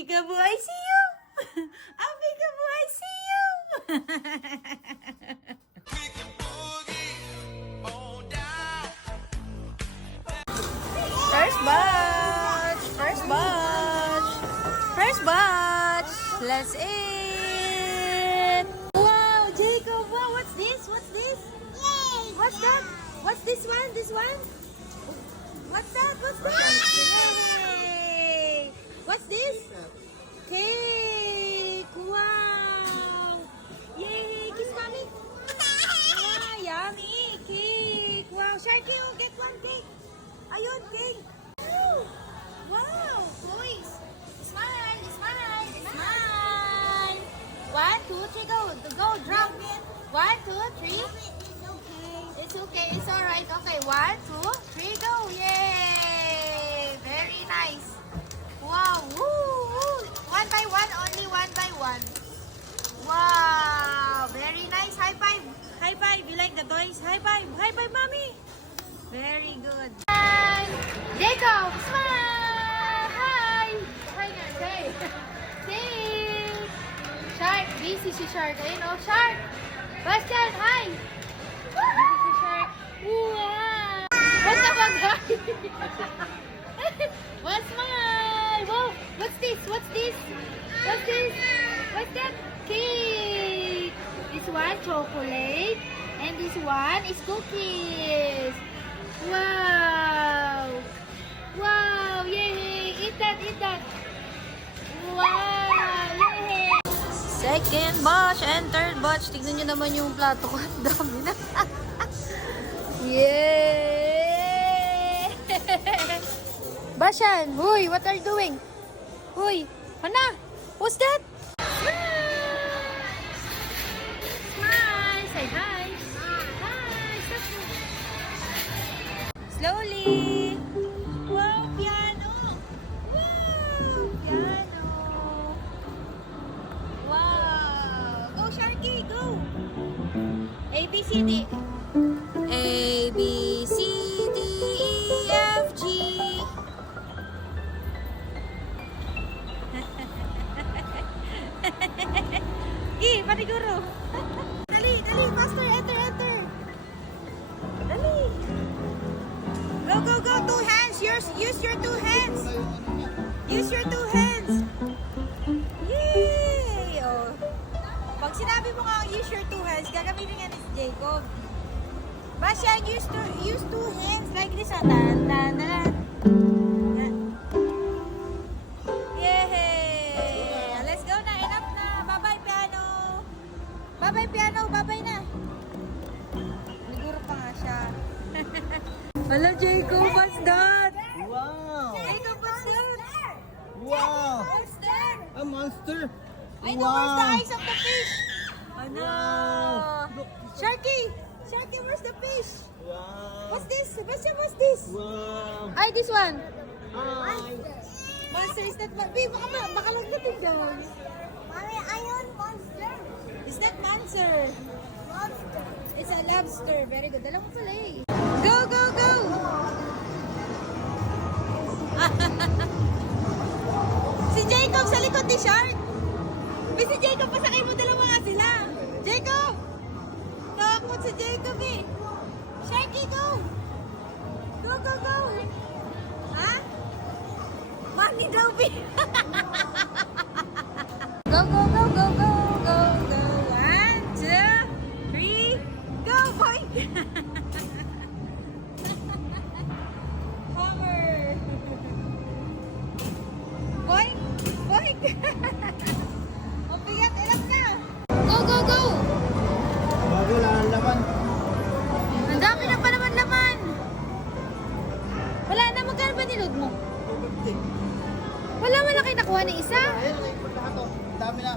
Peekaboo, I see you! Ah, Peekaboo, I see you! First batch! First batch! First batch! Let's eat! Wow, Jacob! Wow, what's this? What's this? Yay! What's that? What's this one? This one? What's that? What's that? Yay! What's this? Cake! Wow! Yay! Kiss mommy! Ah, yummy! Cake! Wow! Sharky, oh, get one cake! Ayun, cake! Wow! Boys! Smile! Smile! Smile! 1, 2, 3, go! Go! Drop it! 1, 2, 3. It's okay. It's alright. Okay. 1, 2, 3, go! Yay! Very nice. Wow! Woo! Woo! One by one. Only one by one. Wow! Very nice. High five. High five. You like the toys? High five. High five, mommy. Very good. Hi! Jacob! Smile! Hi! Hi nga. Say. Say. Shark. Busy si Shark. Ayun oh. Shark! Bastian! Hi! Wow! What's the bag? What's smile? Wow! What's this? What's this? What's this? What's that? Cake! This one chocolate and this one is cookies. Wow! Wow! Yay! Eat that! Eat that! Wow! Yay! Second batch and third batch. Tignan nyo naman yung plato ko. Ang dami na. Yay! Bashan! Huy! What are you doing? Huy! Hana! What's that? Smile! Say hi! Hi! Slowly! Wow! Piano! Wow! Piano! Wow! Go, Sharky! Go! A, B, C, D. A, B, C, D, E, F, G. Eh, paniguro. Dali, dali, faster, enter, enter. Dali. Go, go, go, two hands. Use your two hands. Use your two hands. Yay! Oh. Pag sinabi mo nga, use your two hands, gagamitin nga ni Jacob. Basya, use two hands like this. Dan, dan, dan. Yay! Let's go na. Enough na. Bye-bye, piano. Bye-bye, piano. Bye-bye na. Naguro pa nga siya. Hello, Jacob. What's that? Wow! Jacob, what's that? Wow! What's that? A monster! I know, where's the eyes of the fish? Oh, no. Wow. Sharky! Sharky, where's the fish? Wow! What's this? What's this? Wow! Ay, this one. Hi! Monster is that one. Babe, baka lang natin down. Mommy, ayun, monster. It's not monster. Monster. It's a lobster. Very good. Dala mo pala eh. Go, go, go! Si Jacob sa likod ni Shark. May si Jacob, pasakay mo, dalawa nga sila. Jacob! Nakakot si Jacob eh. Sharky, go! Go, go, go! Ha? Money daw, babe. Go, go, go, go, go, go, go. 1, 2, 3, go, boy! Hammer! Boing! Boing! Ang bigat, ilang na! Go, go, go! Bago lang ang laman. Ang dami na pa naman laman! Wala na, magkano ba niload mo? Wala man na kayo nakuha ng isa? Ayun, nakikipag lahat to. Ang dami na.